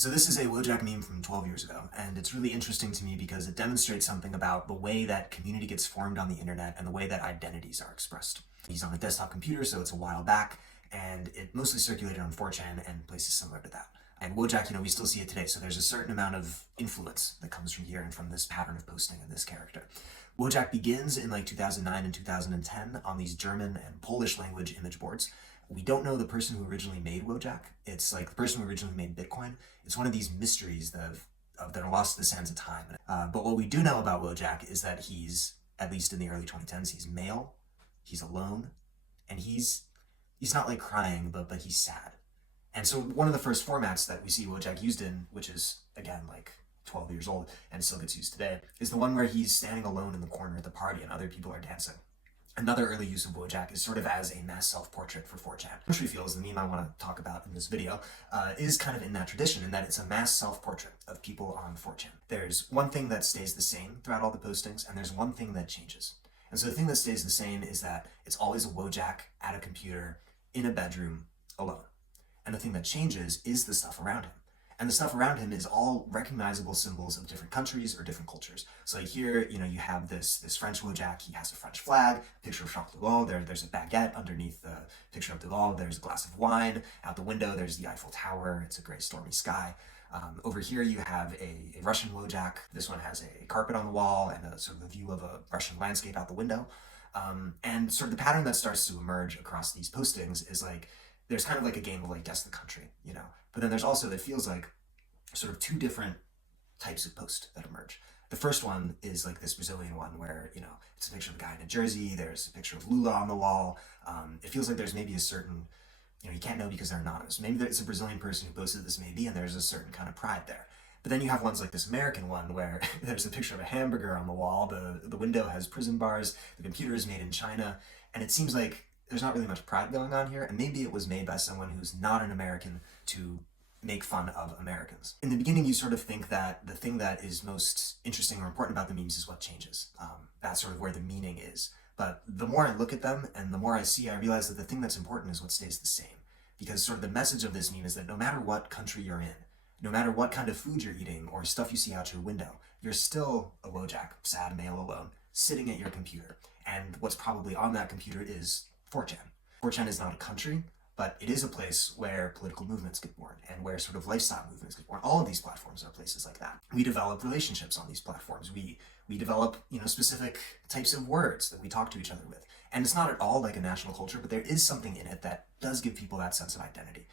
So this is a Wojak meme from 12 years ago, and it's really interesting to me because it demonstrates something about the way that community gets formed on the internet and the way that identities are expressed. He's on a desktop computer, so it's a while back, and it mostly circulated on 4chan and places similar to that. And Wojak, we still see it today, so there's a certain amount of influence that comes from here and from this pattern of posting of this character. Wojak begins in like 2009 and 2010 on these German and Polish language image boards. We don't know the person who originally made Wojak. It's like the person who originally made Bitcoin. It's one of these mysteries that are lost to the sands of time. But what we do know about Wojak is that he's, at least in the early 2010s, he's male, he's alone, and he's not like crying, but he's sad. And so one of the first formats that we see Wojak used in, which is, again, like 12 years old and still gets used today, is the one where he's standing alone in the corner at the party and other people are dancing. Another early use of Wojak is sort of as a mass self-portrait for 4chan. Country Feels, the meme I want to talk about in this video, is kind of in that tradition in that it's a mass self-portrait of people on 4chan. There's one thing that stays the same throughout all the postings, and there's one thing that changes. And so the thing that stays the same is that it's always a Wojak at a computer in a bedroom alone. And the thing that changes is the stuff around him. And the stuff around him is all recognizable symbols of different countries or different cultures. So like here, you have this French Wojak, he has a French flag, picture of Charles de Gaulle, there's a baguette underneath the picture of de Gaulle, there's a glass of wine, out the window there's the Eiffel Tower, it's a gray stormy sky. Over here you have a Russian Wojak, this one has a carpet on the wall and a sort of a view of a Russian landscape out the window. And sort of the pattern that starts to emerge across these postings is like, there's kind of like a game of like guess the country, but then there's also, it feels like sort of two different types of post that emerge. The first one is like this Brazilian one where, it's a picture of a guy in a jersey, there's a picture of Lula on the wall. It feels like there's maybe a certain, you can't know because they're anonymous. Maybe it's a Brazilian person who posted this maybe, and there's a certain kind of pride there. But then you have ones like this American one where there's a picture of a hamburger on the wall, the window has prison bars, the computer is made in China, and it seems like there's not really much pride going on here, and maybe it was made by someone who's not an American to make fun of Americans. In the beginning, you sort of think that the thing that is most interesting or important about the memes is what changes. That's sort of where the meaning is. But the more I look at them and the more I see, I realize that the thing that's important is what stays the same. Because sort of the message of this meme is that no matter what country you're in, no matter what kind of food you're eating or stuff you see out your window, you're still a Wojak, sad male alone, sitting at your computer. And what's probably on that computer is 4chan. 4chan is not a country, but it is a place where political movements get born and where sort of lifestyle movements get born. All of these platforms are places like that. We develop relationships on these platforms. We develop, specific types of words that we talk to each other with. And it's not at all like a national culture, but there is something in it that does give people that sense of identity.